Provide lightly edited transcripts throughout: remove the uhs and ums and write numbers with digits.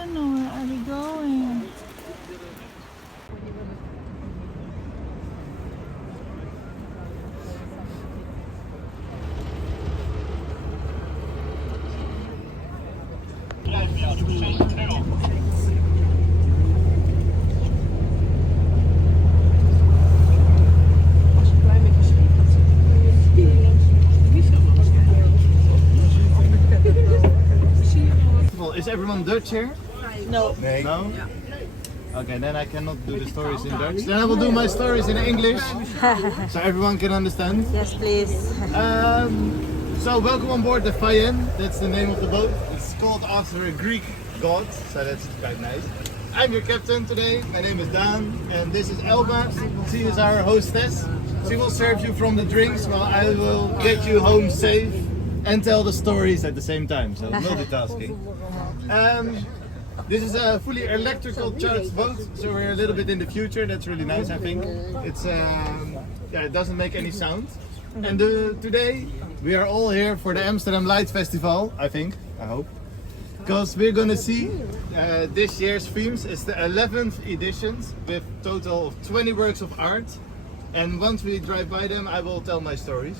don't know where are we going. Well, is everyone Dutch here? No. No? Okay, then I cannot do the stories in Dutch. Then I will do my stories in English, so everyone can understand. Yes, please. So welcome on board the Fayen. That's the name of the boat. It's called after a Greek god, so that's quite nice. I'm your captain today. My name is Dan, and this is Elba. She is our hostess. She will serve you from the drinks while I will get you home safe and tell the stories at the same time. So multitasking. This is a fully electrical charged boat, so we're a little bit in the future. That's really nice, I think. It's yeah, it doesn't make any sound. And today we are all here for the Amsterdam Light Festival, I think, I hope. Because we're gonna see this year's themes. It's the 11th edition with total of 20 works of art. And once we drive by them, I will tell my stories.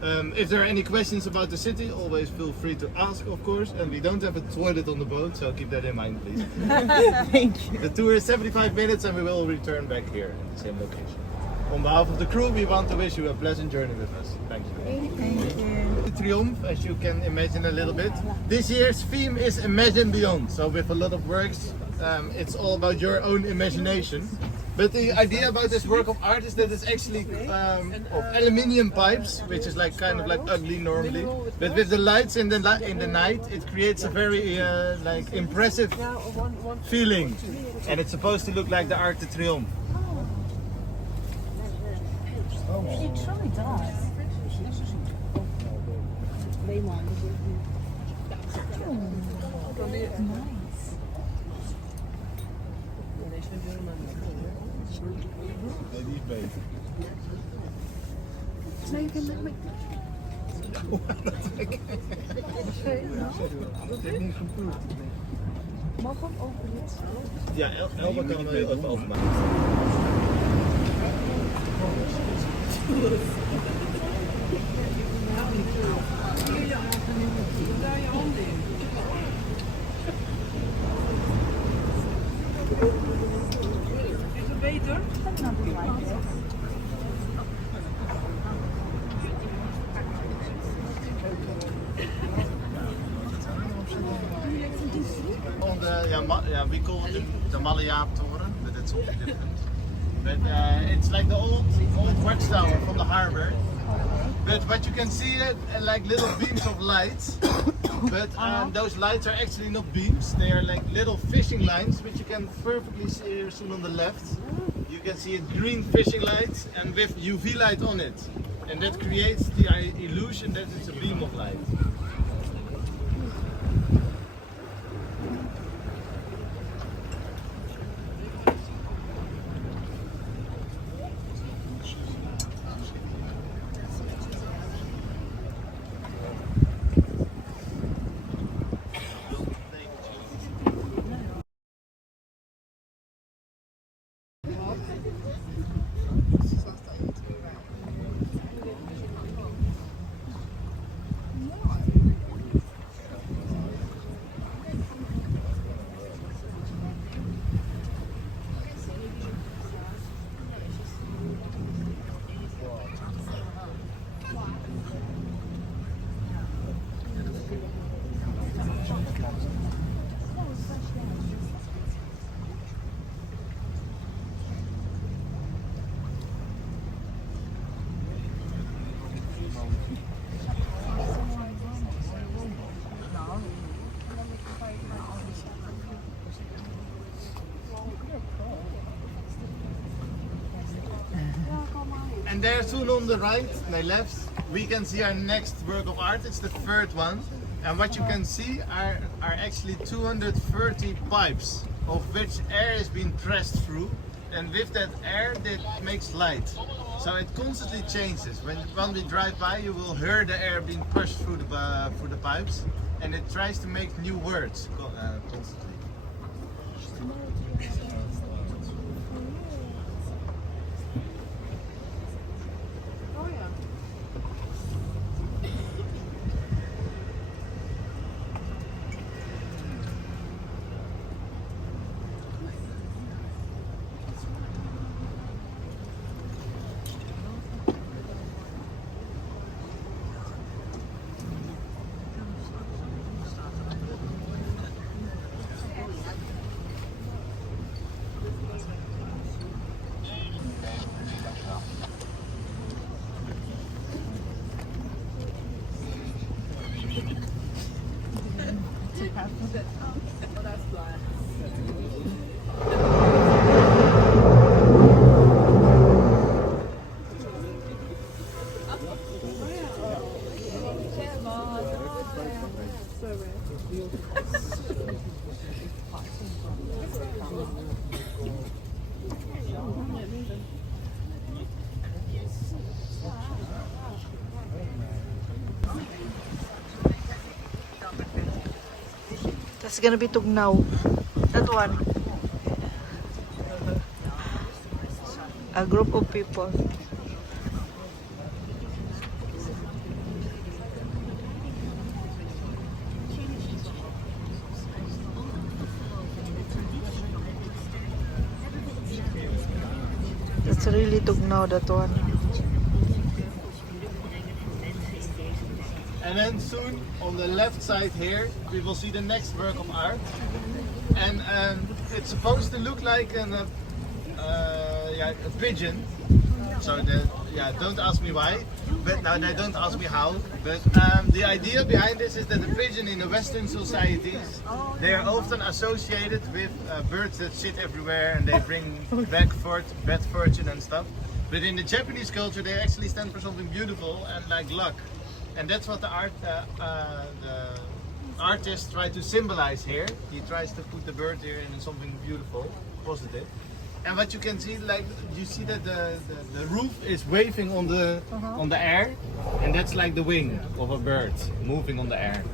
If there are any questions about the city, always feel free to ask, of course. And we don't have a toilet on the boat, so keep that in mind, please. Thank you. The tour is 75 minutes and we will return back here at the same location. On behalf of the crew, we want to wish you a pleasant journey with us. Thank you. Thank you. The Triumph, as you can imagine a little bit. This year's theme is Imagine Beyond. So with a lot of works, it's all about your own imagination. But the idea about this work of art is that it's actually of aluminium pipes, which is like kind of like ugly normally. But with the lights in the night, it creates a very like impressive feeling. And it's supposed to look like the Arc de Triomphe. It truly does. Nice. Ja, Elba kan hem even openmaken. Is het beter? On the we call it the Malayaap Toren, but it's all different. But it's like the old watchtower from the harbor. But what you can see it like little beams of lights. But those lights are actually not beams. They are like little fishing lines, which you can perfectly see here soon on the left. You can see a green fishing light and with UV light on it. And that creates the illusion that it's a beam of light. And there soon on the right, my left, we can see our next work of art. It's the third one. And what you can see are actually 230 pipes, of which air is being pressed through. And with that air, that makes light. So it constantly changes. When we drive by, you will hear the air being pushed through the pipes. And it tries to make new words constantly. It's gonna be Tugnaw. That one. A group of people. It's really Tugnaw, that one. And then soon on the left side here we will see the next work of art, and it's supposed to look like a pigeon. So don't ask me why, but don't ask me how. But the idea behind this is that the pigeon in the Western societies, they are often associated with birds that shit everywhere and they bring bad fortune and stuff. But in the Japanese culture, they actually stand for something beautiful and like luck. And that's what the artist tried to symbolize here. He tries to put the bird here in something beautiful, positive. And what you can see, like you see that the roof is waving on the air, and that's like the wing of a bird moving on the air.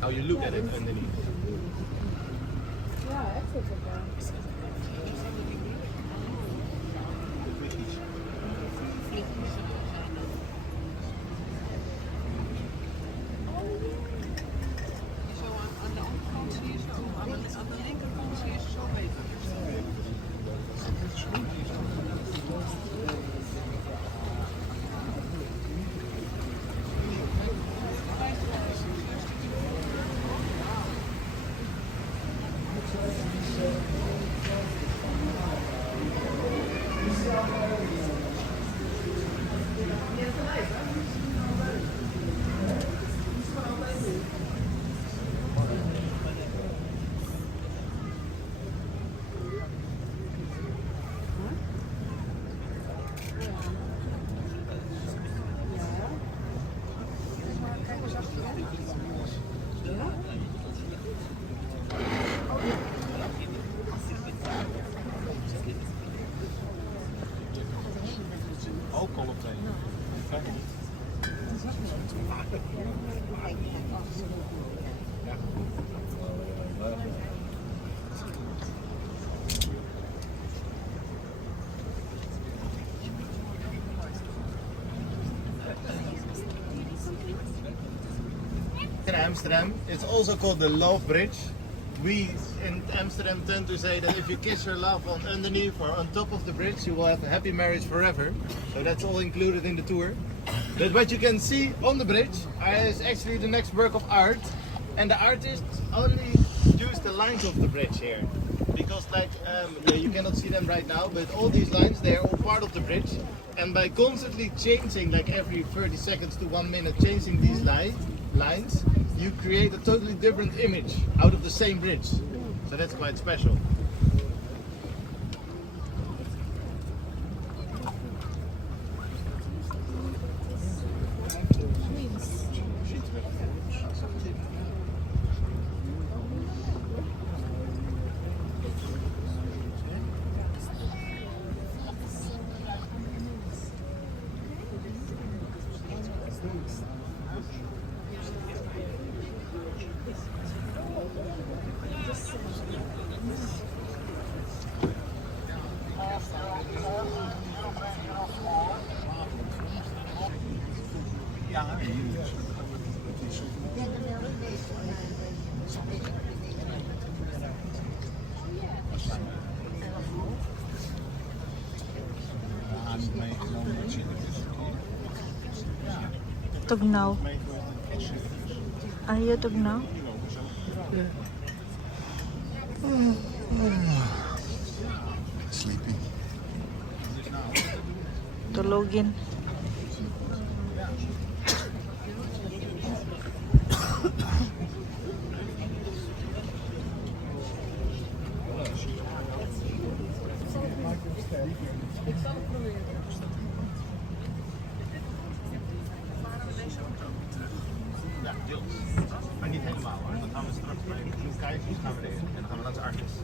How you look at it underneath. Ook al op twee. In Amsterdam, it's also called the Love Bridge. We in Amsterdam tend to say that if you kiss your love on underneath or on top of the bridge, you will have a happy marriage forever. So that's all included in the tour. But what you can see on the bridge is actually the next work of art, and the artist only used the lines of the bridge here, because you cannot see them right now, but all these lines, they are all part of the bridge, and by constantly changing, like every 30 seconds to 1 minute, changing these lines, you create a totally different image out of the same bridge. So that's quite special. Tugnaw. Are you Tugnaw? Sleepy. Tulogin. Ja, deels. Maar niet helemaal hoor. Dat gaan we straks bij een kijkers gaan we erin en dan gaan we naar de artist.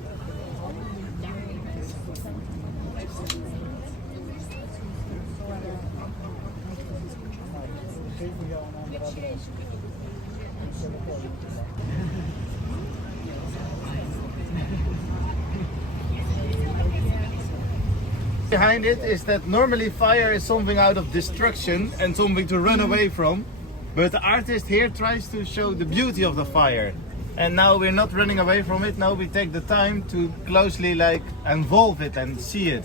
Behind it is that normally fire is something out of destruction and something to run away from, but the artist here tries to show the beauty of the fire. And now we're not running away from it, now we take the time to closely like involve it and see it.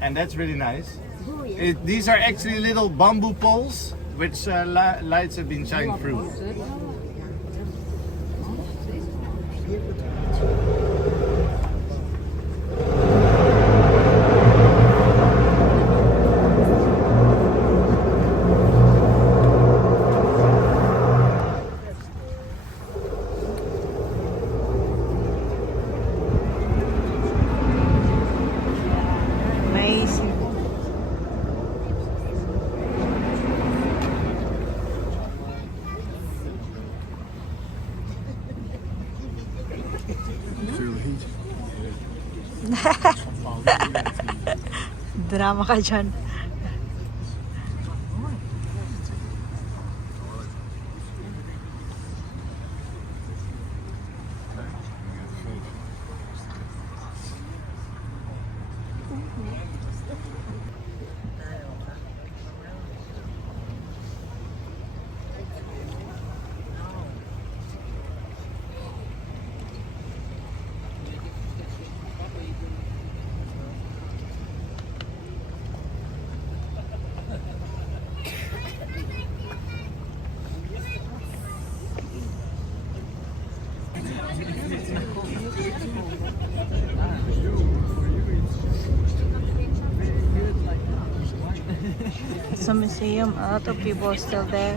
And that's really nice. These are actually little bamboo poles which lights have been shined through. Amazing. Drama ka dyan. It's a museum, a lot of people are still there.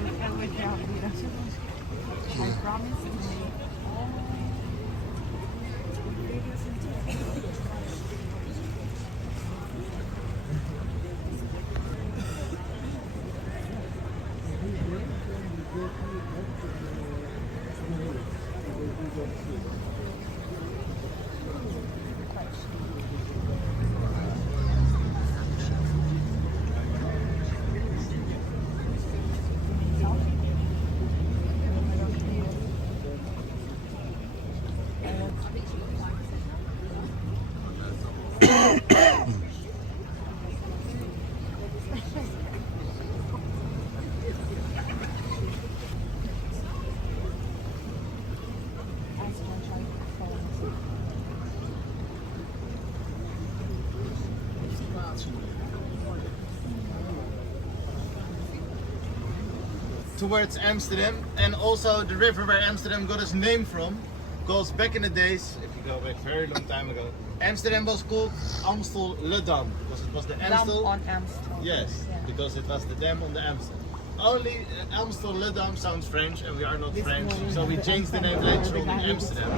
Towards Amsterdam, and also the river where Amsterdam got its name from, because back in the days, if you go back very long time ago, Amsterdam was called Amstel le Dam, because it was the Amstel. on Amstel. Yes, because it was the dam on the Amstel. Only Amstel le Dam sounds French, and we are not French, so we changed the name later on in Amsterdam.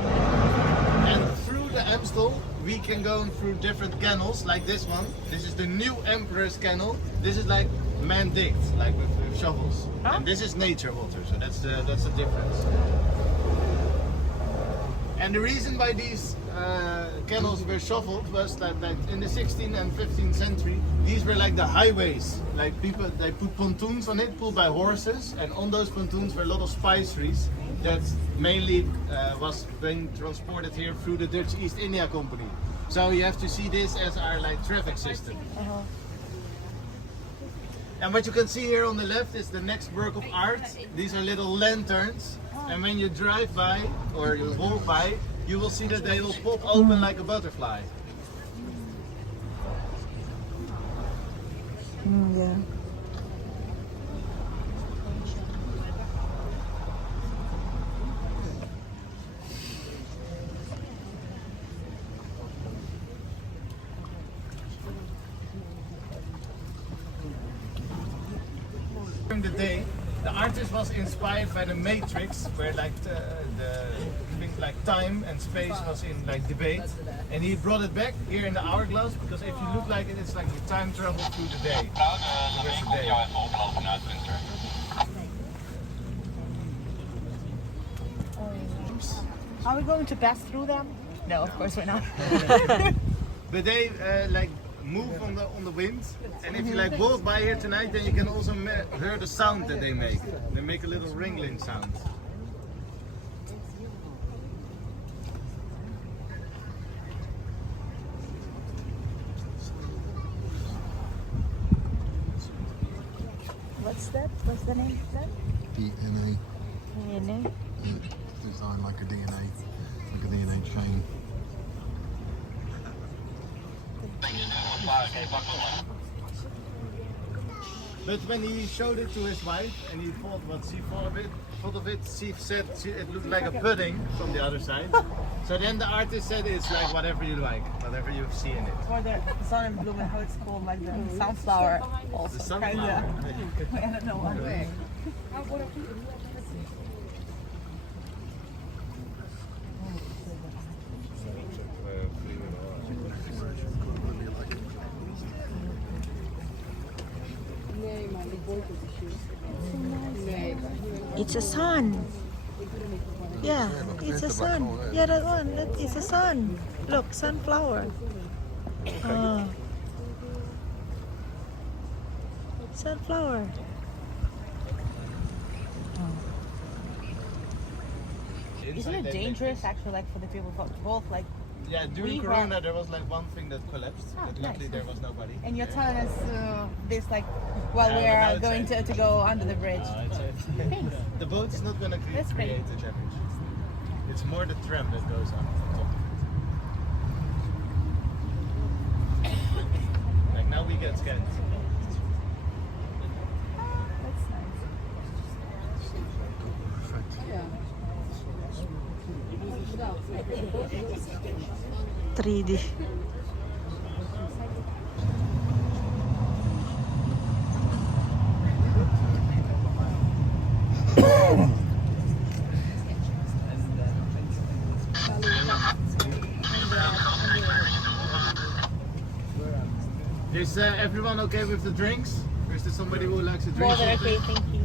And through the Amstel, we can go through different canals, like this one. This is the new Emperor's Canal. This is like man-digged, like with shovels. Huh? And this is nature water, so that's the difference. And the reason why these canals were shoveled was that like in the 16th and 15th century, these were like the highways. Like people, they put pontoons on it, pulled by horses, and on those pontoons were a lot of spiceries that mainly was being transported here through the Dutch East India Company. So you have to see this as our like traffic system. And what you can see here on the left is the next work of art. These are little lanterns, and when you drive by or you walk by, you will see that they will pop open like a butterfly. Yeah. During the day, the artist was inspired by the Matrix, where like the things like time and space was in like debate, and he brought it back here in the hourglass because if you look like it, it's like you time travel through the day. Towards the day. loops. Are we going to pass through them? No, of course we're not. But they like move on the wind, and if you like walk by here tonight, then you can also hear the sound that they make. They make a little ringling sound. What's that? What's the name of that? DNA. Ayan eh. Designed like a DNA chain. But when he showed it to his wife and he thought what she thought of it, she said it looked like a pudding from the other side. So then the artist said it's like whatever you like, whatever you see in it. Or the sonnenblumen, how it's called, like the sunflower. Also, The sunflower. I don't know what. It's a sun. Yeah, it's a sun. Yeah, that one. That is a sun. Look, sunflower. Sunflower. Isn't it dangerous actually, like for the people both like? Yeah, during We Corona have- there was like one thing that collapsed, but luckily nice. there was nobody. And you're telling us this like while Yeah, we but now are it's going safe. to go under the bridge. It's the boat's not gonna That's great. create a damage. It's more the tram that goes on top. Like now we get scanned. That's nice. 3D. Is everyone okay with the drinks? Or is there somebody who likes to drink? More than something? okay, thank you.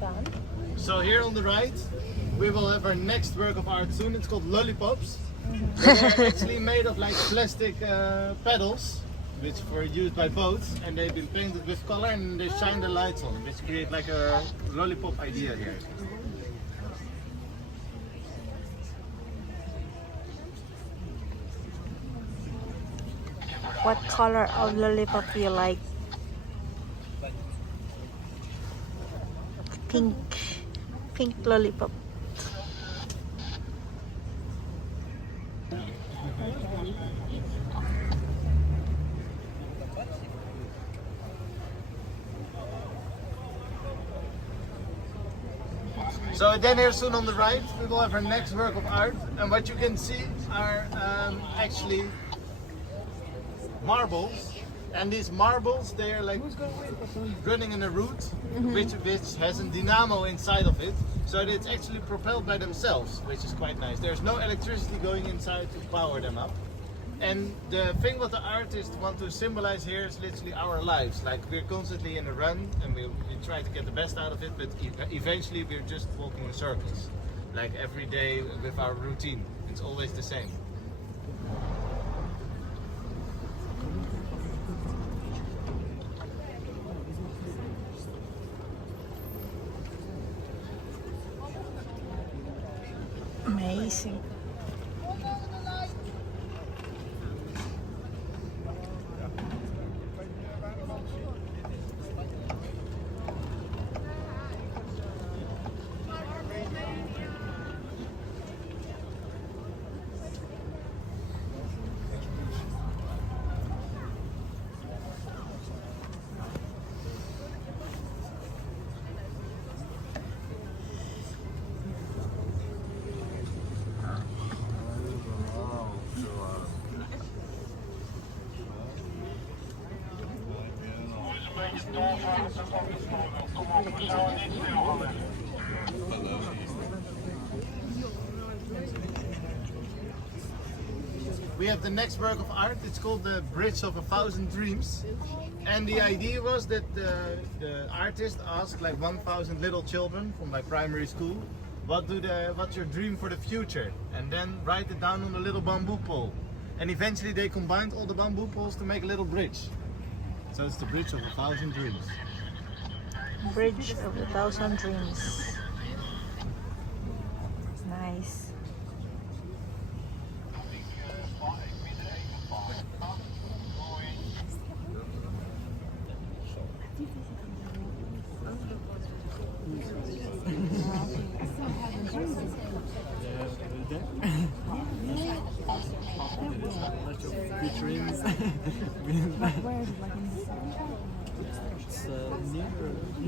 Done. So here on the right, we will have our next work of art soon. It's called lollipops. They're actually made of like plastic pedals, which were used by boats, and they've been painted with color and they shine the lights on, which create like a lollipop idea here. What color of lollipop you like? Pink. Pink lollipop. So then here soon on the right, we will have our next work of art, and what you can see are actually marbles. And these marbles, they are like running in a root, which has a dynamo inside of it, so that it's actually propelled by themselves, which is quite nice. There's no electricity going inside to power them up. And the thing what the artists want to symbolize here is literally our lives. Like we're constantly in a run and we try to get the best out of it, but eventually we're just walking in circles. Like every day with our routine, it's always the same. Amazing. we have the next work of art. It's called the Bridge of 1,000 Dreams. And the idea was that the artist asked like 1,000 little children from like primary school, what's your dream for the future? And then write it down on a little bamboo pole. And eventually they combined all the bamboo poles to make a little bridge. So it's the Bridge of 1,000 Dreams. Bridge of 1,000 Dreams. Nice.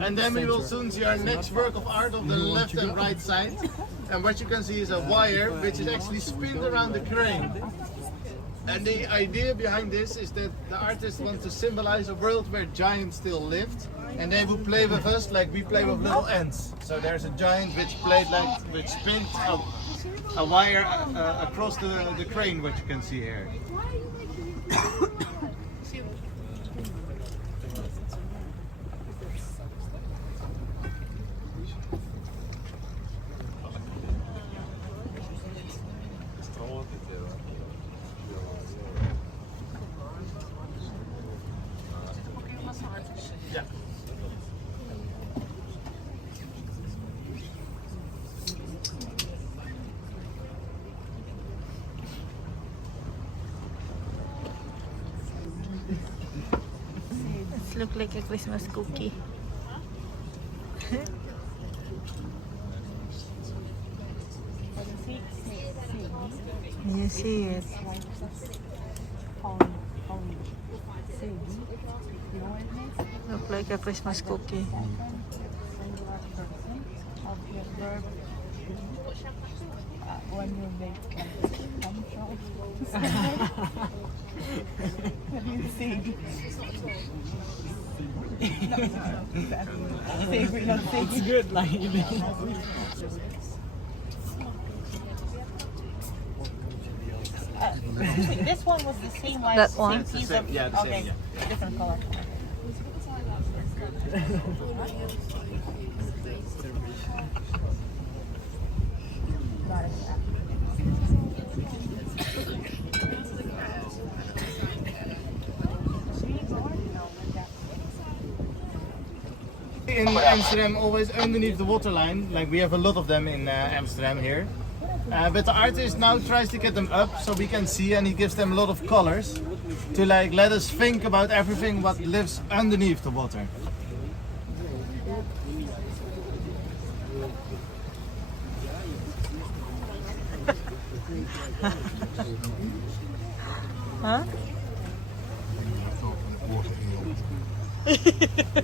And then we will soon see our next work of art of the left and right side. And what you can see is a wire which is actually spinned around the crane. And the idea behind this is that the artist wants to symbolize a world where giants still lived, and they would play with us like we play with little ants. So there's a giant which spins a wire across the crane, what you can see here. Yeah. It looks like a Christmas cookie. You see it. Look like a Christmas cookie. When you make control. What do you think? It's good, like This one was the same like That one? same piece Same, of yeah, the same, okay, yeah. different color. Got it. In Amsterdam, always underneath the waterline, like we have a lot of them in Amsterdam here. But the artist now tries to get them up so we can see, and he gives them a lot of colors to like let us think about everything what lives underneath the water. Huh? Water eel.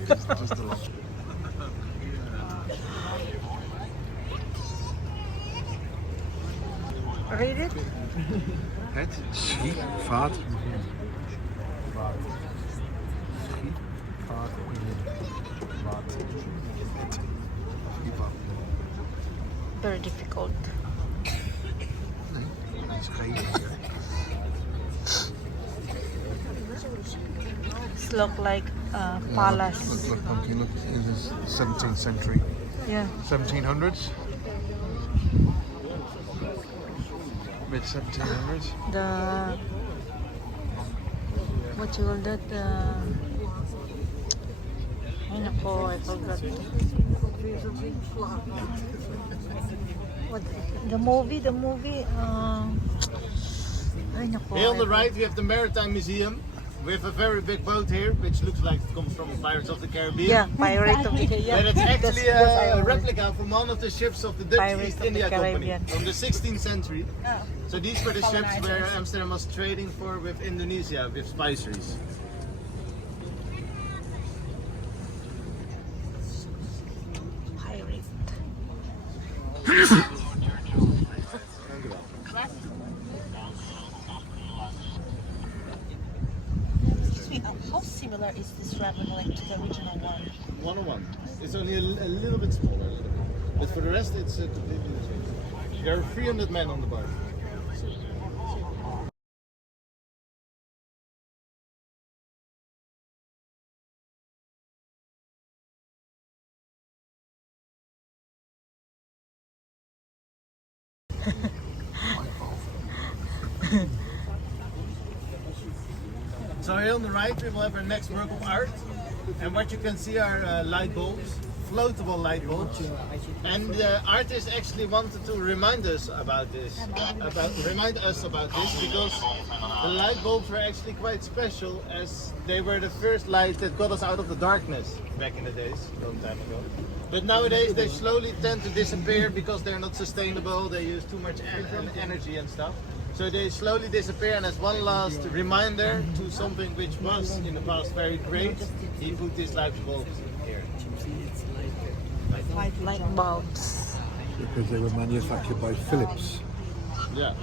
Just a lot. Read it. Het schiet vaart. Very difficult. Nee, is geen. It's look like a palace. Look, pumpkin, look, it is 17th century. Yeah. 1700s. Mid 1700s. The what you call that? Ay nako, I forgot. What the movie? Ay nako. Here on the right we have the Maritime Museum. We have a very big boat here, which looks like it comes from Pirates of the Caribbean. Yeah, Pirate of the Caribbean. But it's actually That's a ironic. replica from one of the ships of the Dutch Pirates East of the India Company Caribbean. from the 16th century. Oh. So these were the ships where Colonizers. Amsterdam was trading for with Indonesia, with spiceries. Pirate. Excuse me, how similar is this replica like to the original one? 101. It's only a little bit smaller, but for the rest it's completely the same. There are 300 men on the boat. So here on the right we will have our next work of art, and what you can see are light bulbs, floatable light bulbs, and the artist actually wanted to remind us about this, because the light bulbs were actually quite special, as they were the first light that got us out of the darkness back in the days, a long time ago. But nowadays they slowly tend to disappear because they're not sustainable, they use too much energy and stuff. So they slowly disappear, and as one last reminder to something which was in the past very great, he put these light bulbs here. Light bulbs. Because they were manufactured by Philips. Yeah.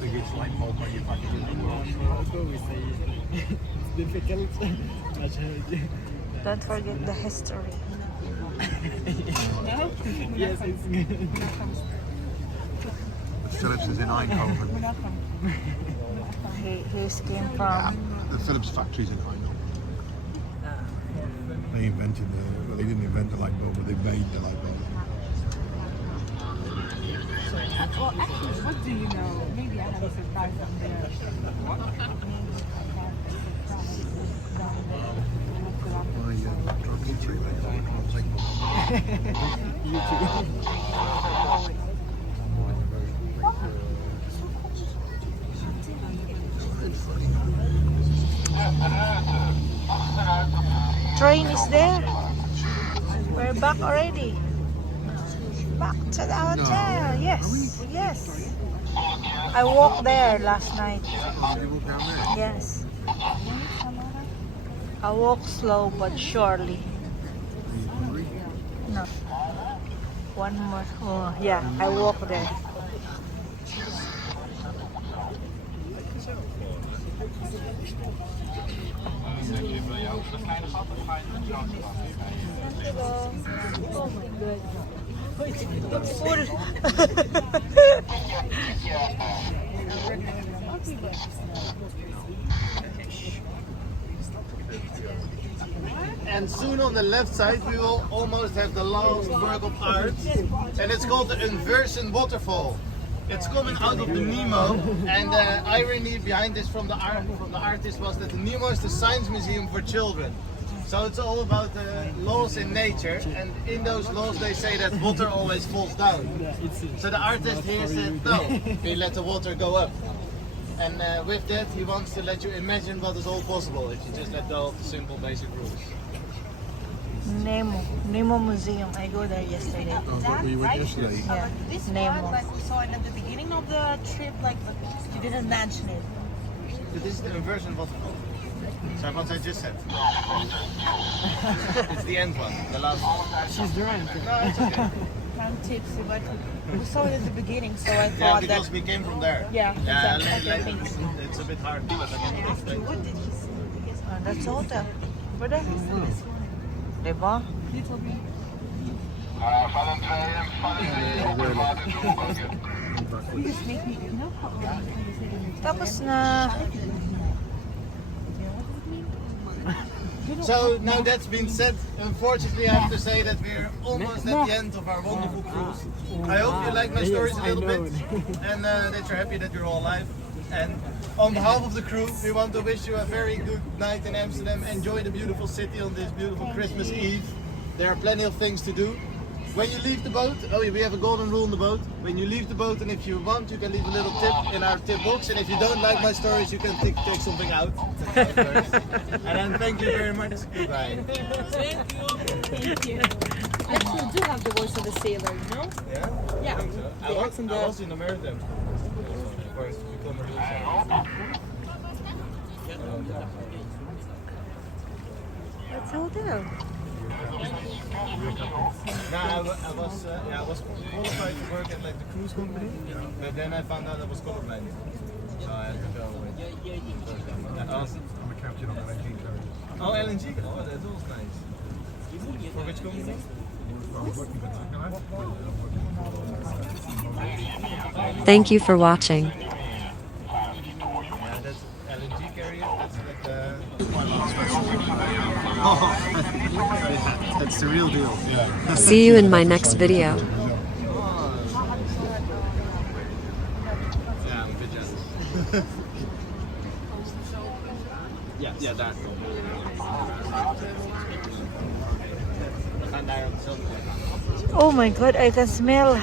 Biggest light bulb manufacturer in the world. It's difficult. Don't forget the history. Yes, it's good. Philips is in Eindhoven. He came from. The Philips factory's in Eindhoven. They invented well, they didn't invent the light bulb, but they made the light bulb. Well, actually, what do you know? Maybe I have a surprise from there. My drug history, I can't take Train is there. We're back already. Back to the hotel. Yes, yes. I walked there last night. Yes. I walk slow but surely. No. One more. Oh, yeah, I walk there. Oh my god. It's full. And soon on the left side we will almost have the last work of art, and it's called the Inversion Waterfall. It's coming out of the Nemo, and the irony behind this from the artist was that the Nemo is the science museum for children. So it's all about the laws in nature, and in those laws they say that water always falls down. So the artist here said, no, we let the water go up. And with that he wants to let you imagine what is all possible if you just let go of the simple basic rules. Nemo Museum. I go there yesterday. We went yesterday. Yeah, This Nemo. one, like we saw it at the beginning of the trip, like you didn't mention it. But this is the inversion waterfall. So what I just said. It's the end one, the last one. She's drunk. No, it's okay. I'm tipsy, but we saw it at the beginning, so I Yeah, thought because that. we came from there. Yeah, exactly. like, Okay, thanks. it's a bit hard, but I can explain. What did he say? That's the hotel. Over there. Diba? Tapos na. So now that's been said, unfortunately I have to say that we're almost at the end of our wonderful cruise. I hope you like my stories a little bit, and that you're happy that you're all alive. And on behalf of the crew, we want to wish you a very good night in Amsterdam. Enjoy the beautiful city on this beautiful Christmas Eve. There are plenty of things to do. When you leave the boat, we have a golden rule in the boat. When you leave the boat, and if you want, you can leave a little tip in our tip box. And if you don't like my stories, you can take something out. And then thank you very much. Goodbye. Thank you. Actually, you do have the voice of a sailor, you know? Yeah? Yeah. I was in America. First, become a real sailor. That's the hotel. No, I was qualified to work at like the cruise company, but then I found out I was colorblind, so I had to go away. I'm a captain on LNG carrier. Oh, LNG? Oh, that was nice. For which company? Thank you for watching. Yeah, that's LNG carrier. That's like the. Oh, that's the real deal. Yeah. See you in my next video. Oh my god, I can smell